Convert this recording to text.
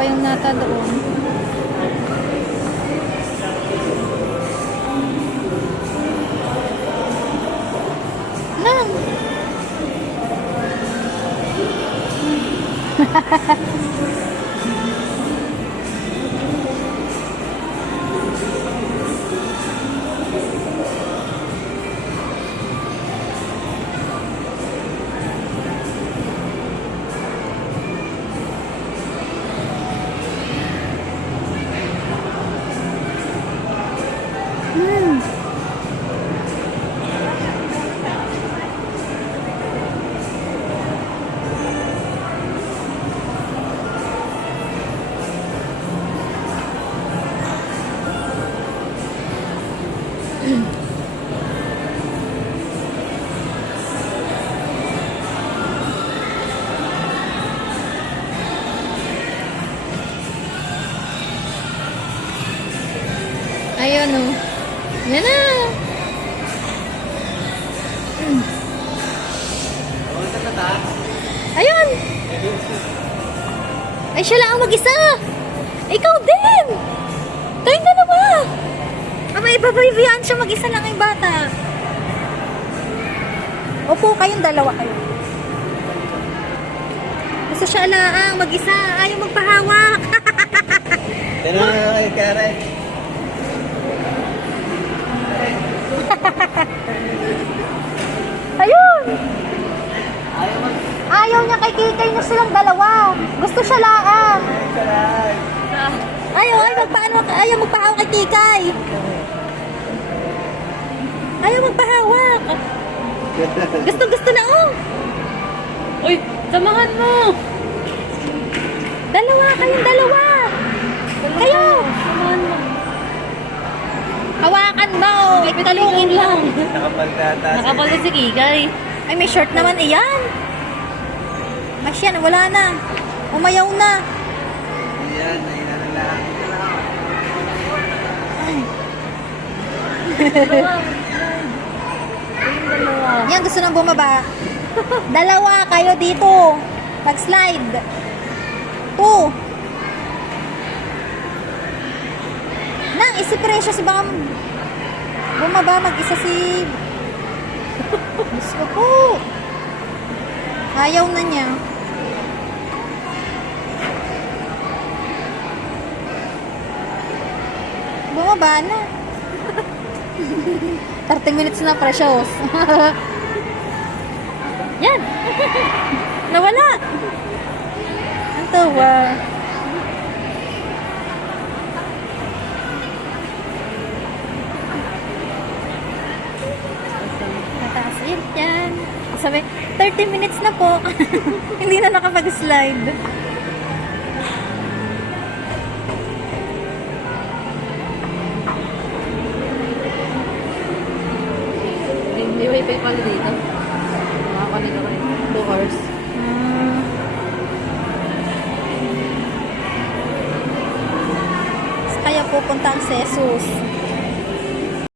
pa yung nata doon. Nang! Ayun o. Yan na. Ayun. Ay, siya lang ang mag-isa. Ikaw din. Kayong dalawa. May ibabaybayan siya, mag-isa lang ang bata. Opo, kayong dalawa kayo. Gusto siya lang mag-isa. Ayaw magpahawak. Pero kay Karen. Ayun. Ayaw niya kay Kikay na silang dalawa. Gusto siya lang. Ayaw magpahawak kay Kikay. Ayaw magpahawak. Gusto na Uy, samahan mo! Dalawa, kayong dalawa. Kayo. Samahan mo. Hawakan mo. Talungin lang. Nakapagod si Kikay. Ay, may short naman iyan. Masyan, wala na. Umayaw na. Ayan, ayun na lang. Yan, gusto nang bumaba. Dalawa kayo dito. Mag-slide. 2. Nang, isipresyo si baka bumaba mag-isa si... Gusto ko. Ayaw na niya. Bumaba na. 30 minutes na, precious. Yan. Nawala. Ang tawa. Mataas yun. Yan. Sabi, 30 minutes na po. Hindi na nakapag-slide. May wifi pala dito. Makakanig ako rin. 2 hours. Kaya pupunta ang Sesus.